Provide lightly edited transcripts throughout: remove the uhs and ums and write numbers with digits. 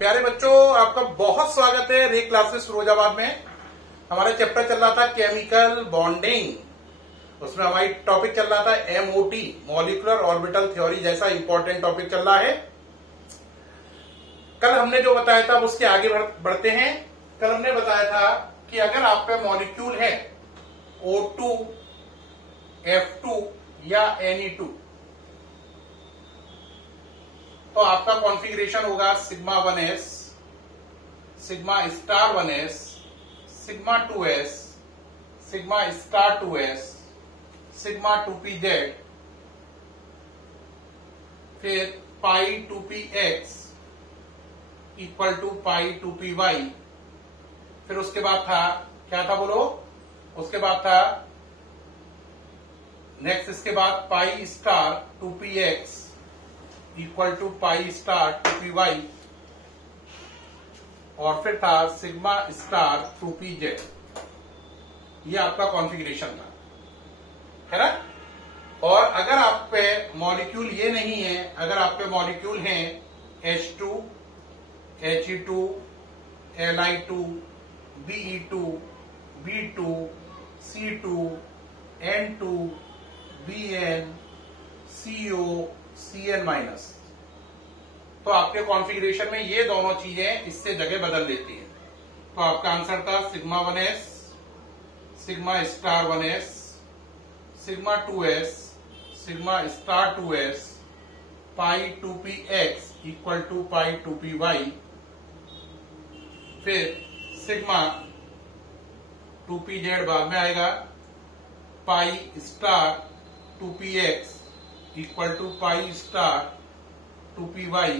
प्यारे बच्चों, आपका बहुत स्वागत है रे क्लासेस फिरोजाबाद में। हमारा चैप्टर चल रहा था केमिकल बॉन्डिंग। उसमें हमारी टॉपिक चल रहा था एमओटी, मॉलिक्यूलर ऑर्बिटल थ्योरी जैसा इंपॉर्टेंट टॉपिक चल रहा है। कल हमने जो बताया था उसके आगे बढ़ते हैं। कल हमने बताया था कि अगर आप पे मॉलिक्यूल है O2, F2 या Ne2 तो आपका कॉन्फ़िगरेशन होगा sigma 1s, sigma star 1s, sigma 2s, sigma star 2s, sigma 2pz, फिर पाई 2px equal to pi 2py। फिर उसके बाद था, क्या था बोलो, उसके बाद था नेक्स्ट, इसके बाद pi star 2px equal to pi star 2py, और फिर था सिग्मा स्टार 2pz। ये आपका कॉन्फ़िगरेशन था, है ना। और अगर आप पे मॉलिक्यूल ये नहीं है, अगर आप पे मॉलिक्यूल हैं H2, He2, Li2, Be2, B2, C2, N2, Bn, CO, Cn minus, तो आपके कॉन्फ़िगरेशन में ये दोनों चीजें इससे जगह बदल देती हैं। तो आपका आंसर था sigma 1s, sigma star 1s, sigma 2s, sigma star 2s, pi 2px equal to pi 2py, फिर सिग्मा 2pz बाद में आएगा, pi star 2px equal to pi star 2py,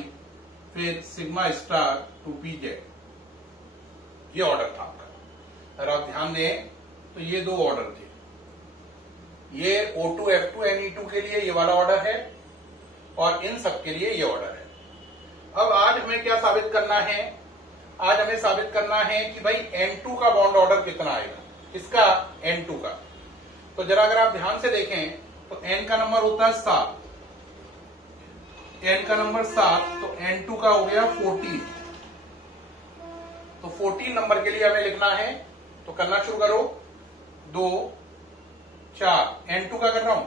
फिर सिग्मा स्टार 2pz। ये ऑर्डर था आपका। अगर आप ध्यान दें तो ये दो ऑर्डर थे। ये O2, F2, Ne2 के लिए ये वाला ऑर्डर है और इन सब के लिए ये ऑर्डर है। अब आज हमें क्या साबित करना है? आज हमें साबित करना है कि भाई N2 का बॉन्ड ऑर्डर कितना आएगा, इसका N2 का। तो जरा अगर आप ध्यान से देखें तो N का नंबर होता है 7, N का नंबर 7, तो N2 का हो गया 14। तो 14 नंबर के लिए हमें लिखना है, तो करना शुरू करो। 2, 4, N2 का कर रहा हूं,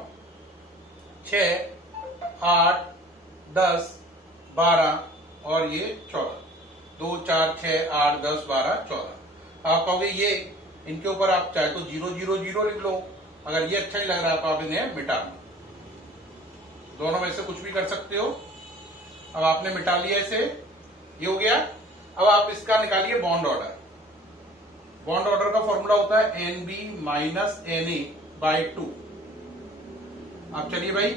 6, 8, 10, 12 और ये 14। 2, 4, 6, 8, 10, 12, 14। आप कहोगे ये इनके ऊपर आप चाहे तो 0, 0, 0 लिख लो। अगर ये अच्छा ही लग रहा है तो आप इन्हें मिटा लो, दोनों में से कुछ भी कर सकते हो। अब आपने मिटा लिया इसे, ये हो गया। अब आप इसका निकालिए बॉन्ड ऑर्डर। बॉन्ड ऑर्डर का फॉर्मूला होता है NB माइनस Na/2। अब चलिए भाई,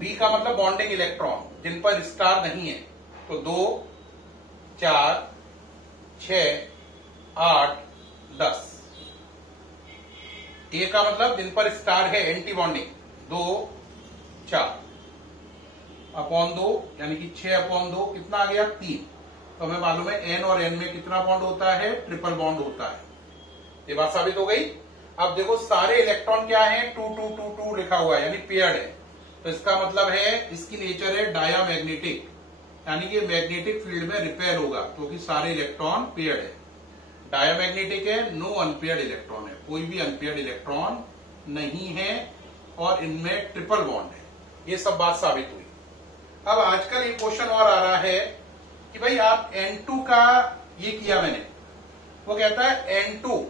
B का मतलब बॉन्डिंग इलेक्ट्रॉन जिन पर स्टार नहीं है, तो 2, 4, 6, 8, 10। A का मतलब जिन पर स्टार है एंटी बॉन्डिंग, 2, 4 अपॉन 2 यानी कि 6/2 कितना आ गया, 3। तो हमें मालूम है N और N में कितना बॉन्ड होता है, ट्रिपल बॉन्ड होता है। ये बात साबित हो गई। अब देखो सारे इलेक्ट्रॉन क्या है, 2, 2, 2, 2 लिखा हुआ है यानी पेयर्ड है। तो इसका मतलब है इसकी नेचर है डायामैग्नेटिक, यानी कि मैग्नेटिक फील्ड में रिपेल होगा क्योंकि सारे इलेक्ट्रॉन पेयर्ड है। डायामैग्नेटिक है, नो अनपेयर्ड इलेक्ट्रॉन है, कोई भी अनपेयर्ड इलेक्ट्रॉन नहीं है, और इनमें ट्रिपल बॉन्ड है। ये सब बात साबित हुई। अब आजकल ये क्वेश्चन और आ रहा है कि भाई आप N2 का ये किया मैंने, वो कहता है N2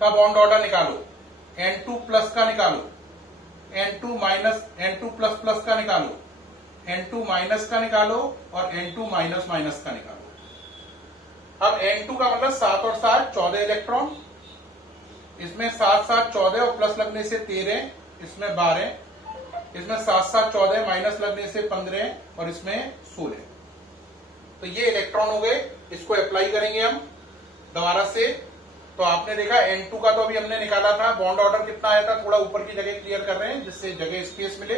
का बॉन्ड ऑर्डर निकालो, N2 प्लस का निकालो, N2 minus, N2 plus plus का निकालो, N2 माइनस का निकालो और N2 माइनस माइनस का निकालो। अब N2 का मतलब 7 और 7 14 इलेक्ट्रॉन, इसमें 7, 7, 14 और प्लस लगने से 13, इसमें 12, इसमें 7, 7, 14 माइनस लगने से 15 और इसमें 16। तो ये इलेक्ट्रॉन हो गए। इसको अप्लाई करेंगे हम दोबारा से। तो आपने देखा N2 का तो अभी हमने निकाला था, बॉन्ड ऑर्डर कितना आया था, थोड़ा ऊपर की जगह क्लियर कर रहे हैं जिससे जगह स्पेस मिले।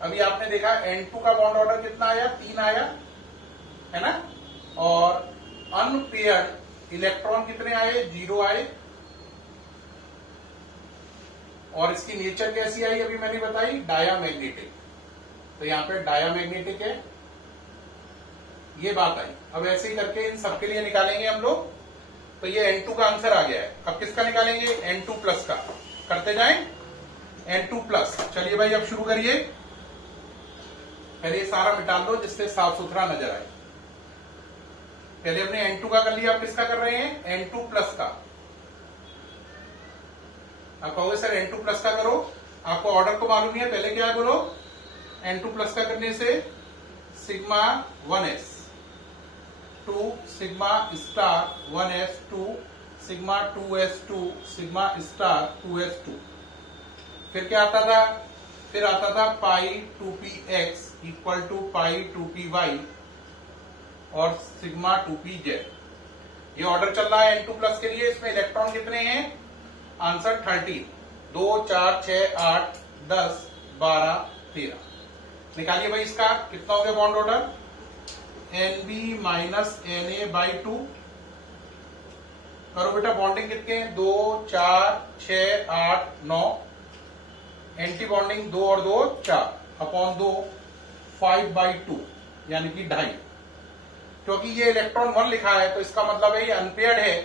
अभी आपने देखा N2 का बॉन्ड ऑर्डर कितना आया, 3 आया, है ना। और अनपेयर्ड इलेक्ट्रॉन कितने आए, 0 आए। और इसकी नेचर कैसी आई अभी मैंने बताई, डायामैग्नेटिक। तो यहाँ पे डायामैग्नेटिक है, ये बात आई। अब ऐसे ही करके इन सबके लिए निकालेंगे हम लोग। तो ये N2 का आंसर आ गया है। अब किसका निकालेंगे? N2 प्लस का। करते जाएं। N2 प्लस, चलिए भाई अब शुरू करिए। पहले ये सारा मिटा दो जिससे साफ सुथरा नजर आए। पहले हमने N2 का कर लिया, अब किसका कर रहे हैं? N2 प्लस का। आप कहोगे सर N2 प्लस का करो, आपको ऑर्डर तो मालूम ही है, पहले क्या करो? N2 प्लस का करने से sigma 1s 2 sigma star 1s 2 sigma 2s 2 sigma star 2s 2। फिर क्या आता था? फिर आता था पाई 2px equal to pi 2py और सिग्मा 2pz। ये ऑर्डर चल रहा है N2 प्लस के लिए। इसमें इलेक्ट्रॉन कितने हैं? आंसर 13, 2 4 6 8 10 12 13। निकालिए भाई इसका कितना हो गया bond order? NB minus Na/2। करो बेटा बॉन्डिंग कितने हैं? 2 4 6 8 9। एंटी बॉन्डिंग 2 और 2 4 अपॉन 2 5/2 यानी कि 2.5। क्योंकि ये इलेक्ट्रॉन 1 लिखा है तो इसका मतलब है ये अनपेयर्ड है,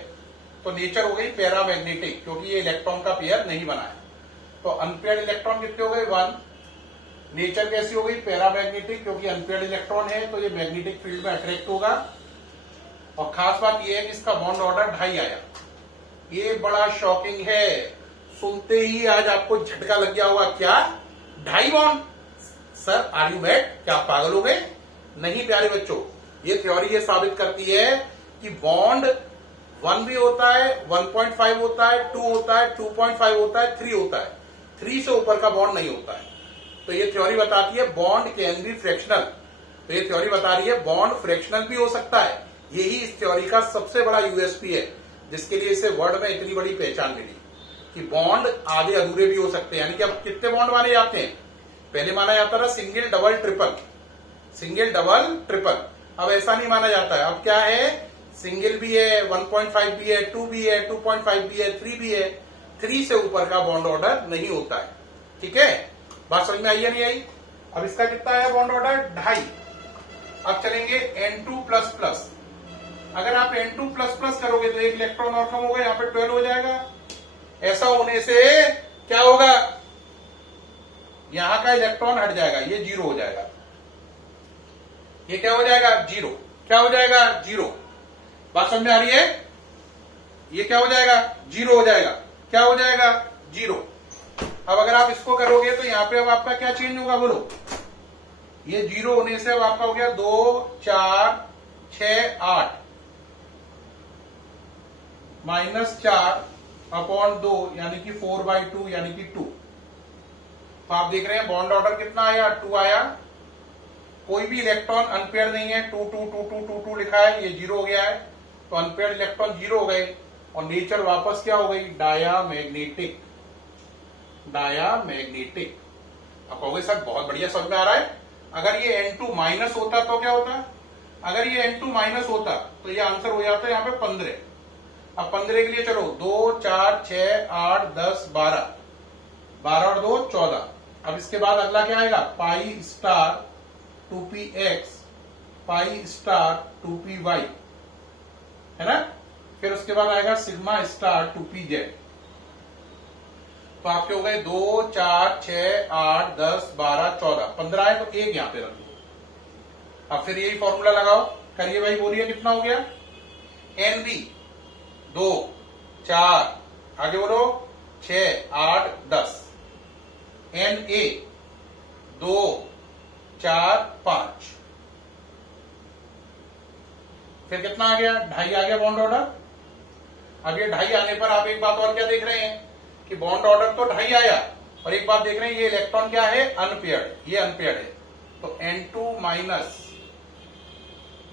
तो नेचर हो गई पैरामैग्नेटिक, क्योंकि ये इलेक्ट्रॉन का पेयर नहीं बना है। तो अनपेयर्ड इलेक्ट्रॉन कितने हो गए? 1। नेचर कैसी हो गई? पैरामैग्नेटिक, क्योंकि अनपेयर्ड इलेक्ट्रॉन है तो ये मैग्नेटिक फील्ड में अट्रैक्ट होगा। और खास बात ये है कि इसका बॉन्ड ऑर्डर 2.5 आया। ये बड़ा शॉकिंग है, सुनते ही आज आपको झटका लग गया होगा। क्या 2.5 bond? Sir are you mad? क्या आप पागल हो गए? नहीं प्यारे बच्चों, ये थ्योरी ये साबित करती है कि बॉन्ड 1 भी होता है, 1.5 होता है, 2 होता है, 2.5 होता है, 3 होता है। 3 से ऊपर का बॉन्ड नहीं होता है। तो ये थ्योरी बताती है बॉन्ड कैन बी फ्रैक्शनल। तो ये थ्योरी बता रही है बॉन्ड फ्रैक्शनल भी हो सकता है। यही इस थ्योरी का सबसे बड़ा यूएसपी है, जिसके लिए इसे वर्ल्ड में इतनी बड़ी पहचान मिली कि बॉन्ड आधे अधूरे भी हो सकते हैं। यानी कि अब कितने बॉन्ड माने जाते हैं? पहले माना जाता था single double triple, single double triple. अब ऐसा नहीं माना जाता है। अब क्या है? सिंगल भी है, 1.5 भी है, 2 भी है, 2.5 भी है, 3 भी है। 3 से ऊपर का बॉन्ड ऑर्डर नहीं होता है। ठीक है, बात समझ में आई या नहीं आई? अब इसका कितना आया बॉन्ड ऑर्डर? 2.5। अब चलेंगे N2 प्लस प्लस। अगर आप N2 प्लस प्लस करोगे तो एक इलेक्ट्रॉन और कम होगा, यहाँ पे 12 हो जाएगा। ऐसा होने से क्या होगा? यहां का इलेक्ट्रॉन हट जाएगा, ये 0 हो जाएगा। ये क्या हो जाएगा? 0। क्या हो जाएगा? 0। बात समझ में आ रही है? ये क्या हो जाएगा? 0 हो जाएगा। क्या हो जाएगा? 0। अब अगर आप इसको करोगे तो यहां पे अब आपका क्या चेंज होगा बोलो? ये 0 होने से अब आपका हो गया 2 4 6 8 -4 अपॉन 2 यानी कि 4/2 यानी कि 2। तो आप देख रहे हैं बॉन्ड ऑर्डर कितना आया? 2 आया। कोई भी इलेक्ट्रॉन अनपेयर नहीं है। 2 2 2 2 2 2 लिखा है, ये 0 हो गया है। तो अनपेयर इलेक्ट्रॉन 0 हो गए और नेचर वापस क्या हो गई? डायामैग्नेटिक। डायामैग्नेटिक। अब कहोगे सर बहुत बढ़िया समझ में आ रहा है। अगर ये N2 माइनस होता तो क्या होता? अगर ये N2 माइनस होता तो ये आंसर हो जाता है यहाँ पे 15। अब 15 के लिए चलो 2 4 6 8 10 12 12 और 2 14। अब इसके बाद अगला क्या आएगा? पाई स्टार 2px पाई स्टार 2py, है ना? फिर उसके बाद आएगा सिग्मा स्टार 2pz। तो आपके हो गए 2 4 6 8 10 12 14 15 है, तो 1 यहां पे रख दो। अब फिर यही फॉर्मूला लगाओ, करिए भाई, बोलिए कितना हो गया? NB 2 4 आगे बोलो 6 8 10 Na 2 4 5। फिर कितना आ गया? 2.5 आ गया बॉन्ड ऑर्डर। अब ये 2.5 आने पर आप एक बात और क्या देख रहे हैं कि बॉन्ड ऑर्डर तो 2.5 आया, और एक बात देख रहे हैं ये इलेक्ट्रॉन क्या है? अनपेयर्ड। ये अनपेयर्ड है। तो N2 minus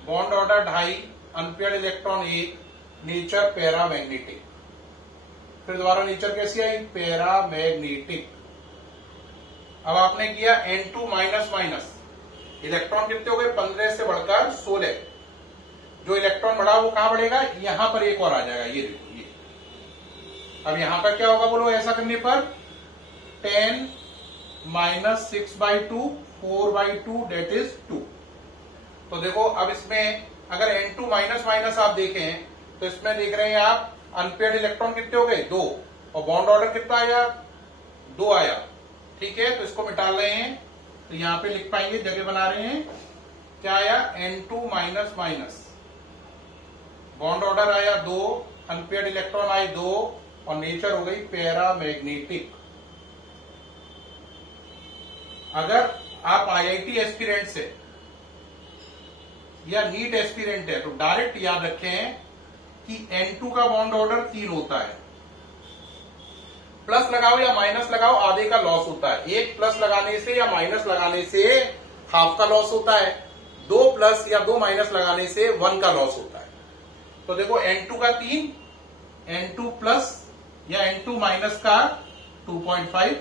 bond order 2.5, unpaired electron 1, nature paramagnetic. फिर दोबारा नेचर कैसी आई? पैरामैग्नेटिक। अब आपने किया N2 माइनस माइनस, इलेक्ट्रॉन कितने हो गए? 15 से बढ़कर 16। जो इलेक्ट्रॉन बढ़ा वो कहां बढ़ेगा? यहां पर एक और आ जाएगा, ये देखो ये। अब यहां पर क्या होगा बोलो ऐसा करने पर? 10 -6/2 4/2 डेट इज 2। तो देखो अब इसमें अगर N2 माइनस माइनस आप देखें तो इसमें देख रहे हैं आप अनपेयर्ड इलेक्ट्रॉन कितने हो गए 2, और बॉन्ड ऑर्डर कितना आया 2 आया। ठीक है, तो इसको मिटा रहे हैं, तो यहां पे लिख पाएंगे, जगह बना रहे हैं, क्या आया N2 minus minus, bond order आया 2, अनपेयर्ड इलेक्ट्रॉन आए 2, और नेचर हो गई पैरामैग्नेटिक। अगर आप IIT एस्पिरेंट से या नीट एस्पिरेंट है तो डायरेक्ट याद रखें कि N2 का बॉन्ड ऑर्डर 3 होता है, प्लस लगाओ या माइनस लगाओ आधे का लॉस होता है, एक प्लस लगाने से या माइनस लगाने से हाफ का लॉस होता है, 2 प्लस या 2 माइनस लगाने से 1 का लॉस होता है। तो देखो N2 का 3, N2 प्लस या N2 माइनस का 2.5,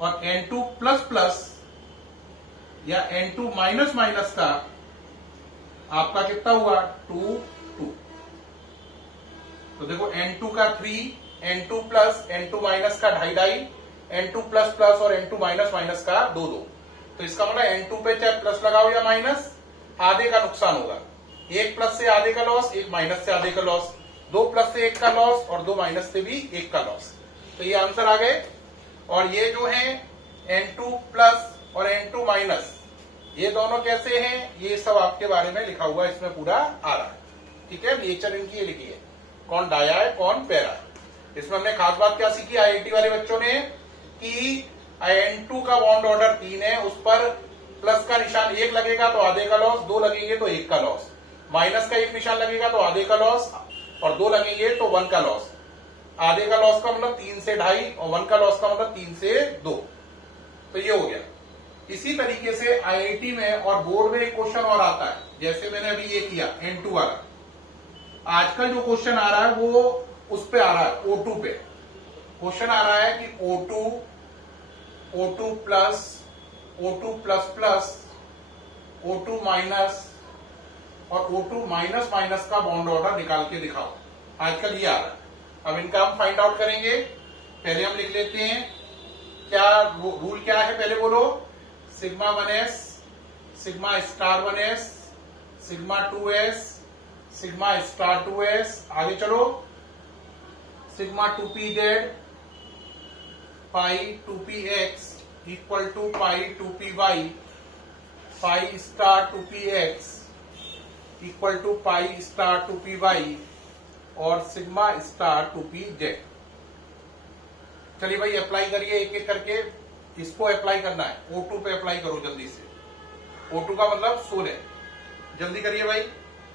और N2 प्लस प्लस या N2 माइनस माइनस का आपका कितना हुआ 2, 2। तो देखो N2 का 3, N2 प्लस N2 माइनस का 2.5, N2 प्लस प्लस और N2 माइनस माइनस का 2, 2। तो इसका मतलब N2 पे चाहे प्लस लगाओ या माइनस आधे का नुकसान होगा, एक प्लस से आधे का लॉस, एक माइनस से आधे का लॉस, 2 प्लस से 1 का लॉस और 2 माइनस से भी 1 का लॉस। तो ये आंसर आ गए। और ये जो है N2 प्लस और N2 माइनस, ये दोनों कैसे हैं, ये सब आपके बारे में लिखा हुआ इसमें पूरा आ रहा है। ठीक है, नेचर इनकी ये लिखी है, कौन डाया है कौन पैरा है। इसमें हमने खास बात क्या सीखी IIT वाले बच्चों ने कि N2 का बॉन्ड ऑर्डर 3 है, उस पर प्लस का निशान 1 लगेगा तो आधे का लॉस, 2 लगेंगे तो 1 का लॉस, माइनस का 1 निशान लगेगा तो आधे का लॉस, और 2 लगेंगे तो 1 का लॉस। आधे का लॉस का मतलब 3 से 2.5 और 1 का लॉस का मतलब 3 से 2। तो ये हो गया। इसी तरीके से IIT में और बोर्ड में एक क्वेश्चन और आता है, जैसे मैंने अभी ये किया N2 वाला। आजकल जो क्वेश्चन आ रहा है वो उस पे आ रहा है, O2 पे क्वेश्चन आ रहा है कि O2 plus, O2 plus plus, O2 minus और O2 माइनस माइनस का बॉन्ड ऑर्डर निकाल के दिखाओ। आजकल ये आ रहा है। अब इनका हम फाइंड आउट करेंगे। पहले हम लिख लेते हैं, क्या रूल क्या है पहले बोलो। Sigma 1s, sigma star 1s, sigma 2s, sigma star 2s, आगे चलो, sigma 2pz, pi 2px equal to pi 2py, pi star 2px equal to pi star 2py और सिग्मा स्टार 2pz। चलिए भाई अप्लाई करिए एक एक करके, इसको अप्लाई करना है, O2 पे अप्लाई करो जल्दी से। O2 का मतलब 16, जल्दी करिए भाई।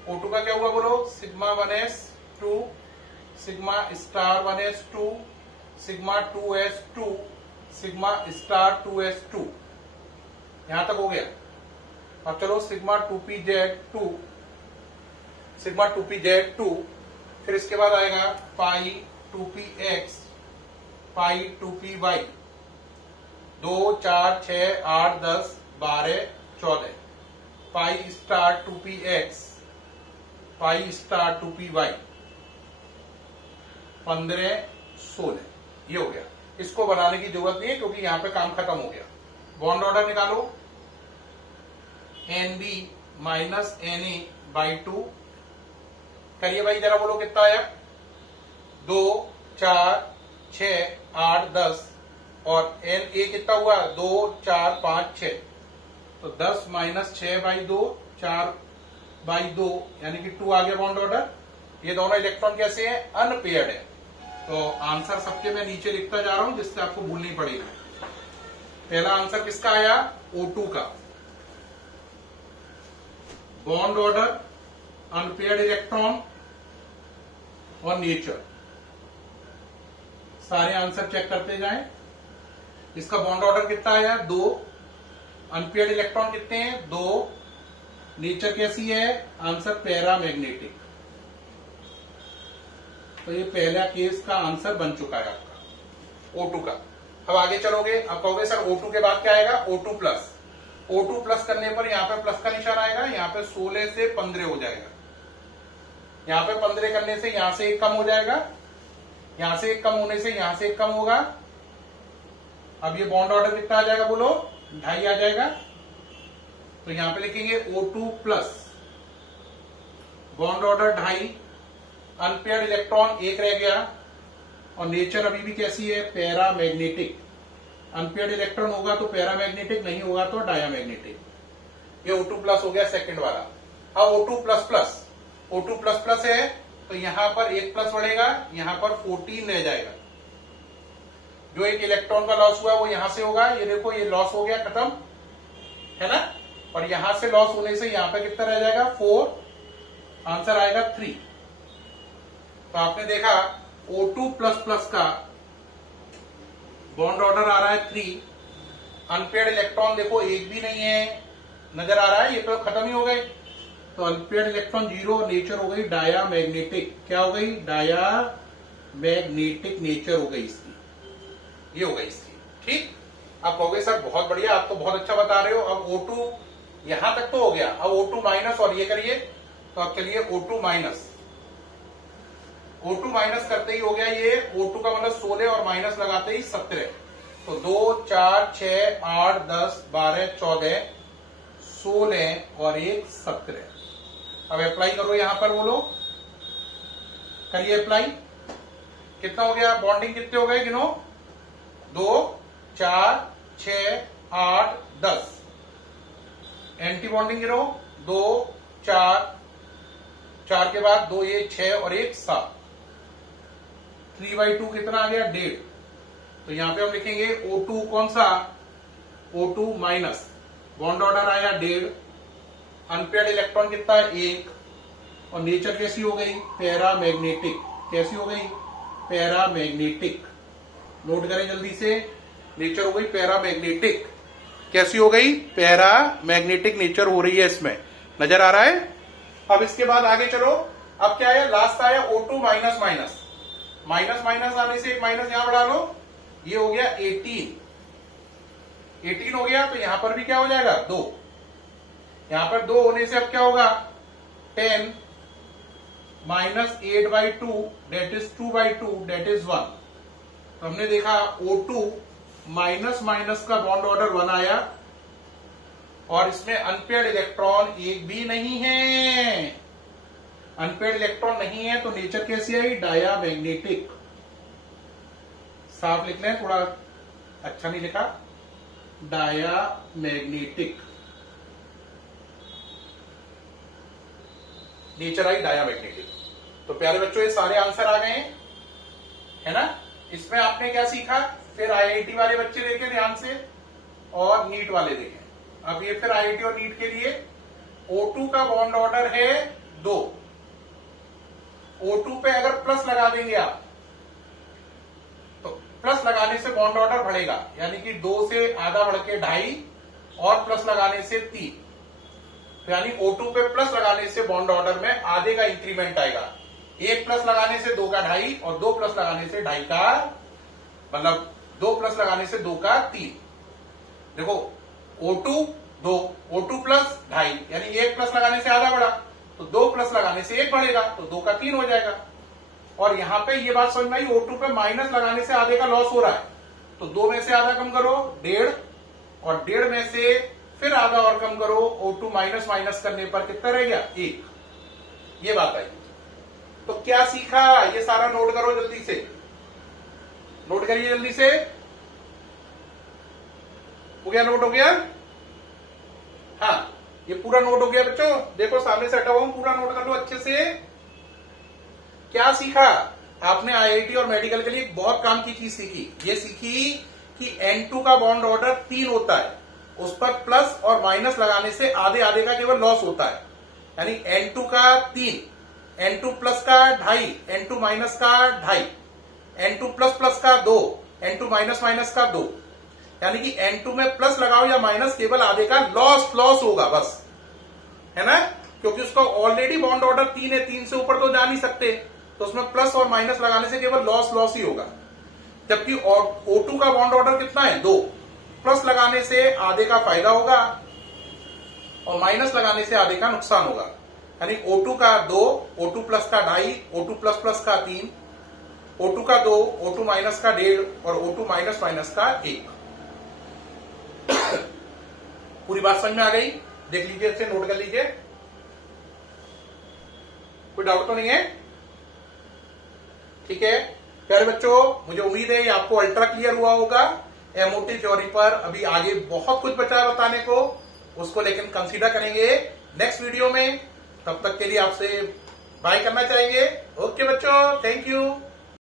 O2 का क्या हुआ बोलो, sigma 1s 2, sigma star 1s 2, sigma 2s 2, sigma star 2s 2, यहां तक हो गया। अब चलो सिग्मा 2pz 2, सिग्मा 2pz 2, फिर इसके बाद आएगा पाई 2px, पाई 2py, 2 4 6 8 10 12 14, पाई स्टार 2px, पाई स्टार 2py, 15 16, ये हो गया। इसको बनाने की जरूरत नहीं है क्योंकि यहां पे काम खत्म हो गया। बॉन्ड ऑर्डर निकालो, NB माइनस Na/2 करिए भाई, जरा बोलो कितना आया, 2 4 6 8 10 और Na कितना हुआ 2 4 5 6, तो 10 माइनस 6/2, 4/2 यानी कि 2 आ गया बॉन्ड ऑर्डर। ये दोनों इलेक्ट्रॉन कैसे हैं, अनपेयर्ड है। तो आंसर सबके मैं नीचे लिखता जा रहा हूं जिससे आपको भूलनी पड़ेगी। पहला आंसर किसका आया, O2 का, बॉन्ड ऑर्डर, अनपेयर्ड इलेक्ट्रॉन और नेचर। सारे आंसर चेक करते जाएं। इसका बॉन्ड ऑर्डर कितना आया 2, अनपेयर्ड इलेक्ट्रॉन कितने हैं 2, नेचर कैसी है, आंसर पैरामैग्नेटिक। तो ये पहला केस का आंसर बन चुका है आपका O2 का। अब आगे चलोगे, अब कहोगे सर O2 के बाद क्या आएगा, O2 प्लस। O2 प्लस करने पर यहाँ पे प्लस का निशान आएगा, यहाँ पे 16 से 15 हो जाएगा, यहाँ पे 15 करने से यहां से 1 कम हो जाएगा, यहां से 1 कम होने से यहां से 1 कम होगा। अब ये बॉन्ड ऑर्डर कितना आ जाएगा बोलो, 2.5 आ जाएगा। तो यहां पे लिखेंगे O2 plus bond order 2.5, unpaired electron 1 रह गया और नेचर अभी भी कैसी है, पैरामैग्नेटिक। अनपेयर्ड इलेक्ट्रॉन होगा तो पैरामैग्नेटिक, नहीं होगा तो डायामैग्नेटिक। ये O2 प्लस हो गया सेकंड वाला। अब O2 plus plus, O2 plus plus है तो यहां पर 1 प्लस बढ़ेगा, यहां पर 14 रह जाएगा। जो एक इलेक्ट्रॉन का लॉस हुआ वो यहां से होगा, ये देखो ये लॉस हो गया, खत्म है ना। और यहां से लॉस होने से यहां पर कितना रह जाएगा, 4, आंसर आएगा 3। तो आपने देखा O2 प्लस प्लस का बॉन्ड ऑर्डर आ रहा है 3, अनपेयर्ड इलेक्ट्रॉन देखो एक भी नहीं है, नजर आ रहा है, ये तो खत्म ही हो गए। तो अनपेयर्ड इलेक्ट्रॉन 0, नेचर हो गई डायामैग्नेटिक। क्या हो गई, डायामैग्नेटिक नेचर हो गई इसकी, ये हो गई इसकी। ठीक, आप कहोगे सर बहुत बढ़िया, आप तो बहुत अच्छा बता रहे हो। अब O2 यहां तक तो हो गया, अब O2 माइनस और ये करिए। तो अब चलिए O2 माइनस, O2 माइनस करते ही हो गया ये, O2 का मतलब 16 और माइनस लगाते ही 17। तो 2, 4, 6, 8, 10, 12, 14, 16 और 1, 17। अब अप्लाई करो यहां पर, बोलो करिए अप्लाई। कितना हो गया, बॉन्डिंग कितने हो गए गिनो, 2, 4, 6, 8, 10। एंटी बॉन्डिंग गिनो, 2, 4, 4 के बाद 2, 1, 6 और 1, 7। 3/2 कितना आ गया, 1.5। तो यहां पे हम लिखेंगे O2 कौन सा, O2 माइनस, बॉन्ड ऑर्डर आया 1.5, अनपेयर्ड इलेक्ट्रॉन कितना है, 1, और नेचर कैसी हो गई, पैरामैग्नेटिक। कैसी हो गई, पैरामैग्नेटिक। नोट करें जल्दी से, नेचर हो गई पैरामैग्नेटिक। कैसी हो गई, पैरामैग्नेटिक नेचर हो रही है इसमें, नजर आ रहा है। अब इसके बाद आगे चलो, अब क्या है, लास्ट आया O2 minus minus, minus minus आने से एक माइनस यहां बढ़ा लो, ये हो गया 18 हो गया। तो यहां पर भी क्या हो जाएगा, 2। यहां पर 2 होने से अब क्या होगा, 10 minus 8/2 that is 2/2 that is 1। तो हमने देखा O2 माइनस माइनस का बॉन्ड ऑर्डर 1 आया और इसमें अनपेयर्ड इलेक्ट्रॉन एक भी नहीं है, अनपेयर्ड इलेक्ट्रॉन नहीं है। तो नेचर कैसी आई, डायामैग्नेटिक। साफ लिख लें, थोड़ा अच्छा नहीं लिखा, डायामैग्नेटिक नेचर आई, डायामैग्नेटिक। तो प्यारे बच्चों ये सारे आंसर आ गए हैं, है ना। इसमें आपने क्या सीखा, फिर IIT वाले बच्चे देखें ध्यान से और नीट वाले देखें। अब ये फिर IIT और नीट के लिए O2 का बॉन्ड ऑर्डर है 2, O2 पे अगर प्लस लगा देंगे आप तो प्लस लगाने से बॉन्ड ऑर्डर बढ़ेगा, यानी कि 2 से आधा बढ़ के 2.5 और प्लस लगाने से 3। यानी O2 पे प्लस लगाने से बॉन्ड ऑर्डर में आधे का इंक्रीमेंट आएगा। 1 प्लस लगाने से 2 का 2.5 और 2 प्लस लगाने से 2.5 का, मतलब 2 प्लस लगाने से 2 का 3। देखो O2 2, O2 प्लस 2.5, यानी 1 प्लस लगाने से आधा बढ़ा, तो 2 प्लस लगाने से 1 बढ़ेगा, तो 2 का 3 हो जाएगा। और यहां पे ये बात समझ में आई, O2 पे माइनस लगाने से आधे का लॉस हो रहा है, तो 2 में से आधा कम करो 1.5, और 1.5 में से फिर आधा और कम करो, O2 माइनस माइनस करने पर कितना रह गया, 1। ये बात आई। तो क्या सीखा, ये सारा नोट करो जल्दी से, नोट करिए जल्दी से। हो गया, नोट हो गया, हाँ ये पूरा नोट हो गया बच्चों। देखो सामने से हटा हुआ हूं, पूरा नोट कर लो अच्छे से। क्या सीखा आपने, IIT और मेडिकल के लिए एक बहुत काम की चीज सीखी। ये सीखी कि N2 का बॉन्ड ऑर्डर 3 होता है, उस पर प्लस और माइनस लगाने से आधे आधे का केवल लॉस होता है। यानी N2 का 3, N2 प्लस का 2.5, N2 माइनस का 2.5, N2 प्लस प्लस का 2, N2 माइनस माइनस का 2। यानी कि N2 में प्लस लगाओ या माइनस, केवल आधे का लॉस होगा बस, है ना। क्योंकि उसका ऑलरेडी बॉन्ड ऑर्डर 3 है, 3 से ऊपर तो जा नहीं सकते, तो उसमें प्लस और माइनस लगाने से केवल लॉस ही होगा। जबकि O2 का बॉन्ड ऑर्डर कितना है, 2, प्लस लगाने से आधे का फायदा होगा और माइनस लगाने से आधे का नुकसान होगा। यानी O2 का 2, O2 प्लस का 2.5, O2 प्लस प्लस का 3, O2 का 2, O2 माइनस का 1.5 और O2 माइनस माइनस का 1। पूरी बात समझ में आ गई? देख लीजिए, इसे नोट कर लीजिए। कोई डाउट तो नहीं है? ठीक है प्यारे बच्चों, मुझे उम्मीद है ये आपको अल्ट्रा क्लियर हुआ होगा। एमओटी थ्योरी पर अभी आगे बहुत कुछ बचा है बताने को, उसको लेकिन कंसीडर करेंगे नेक्स्ट वीडियो में। तब तक के लिए आपसे बाय करना चाहेंगे। ओके बच्चों, थैंक यू।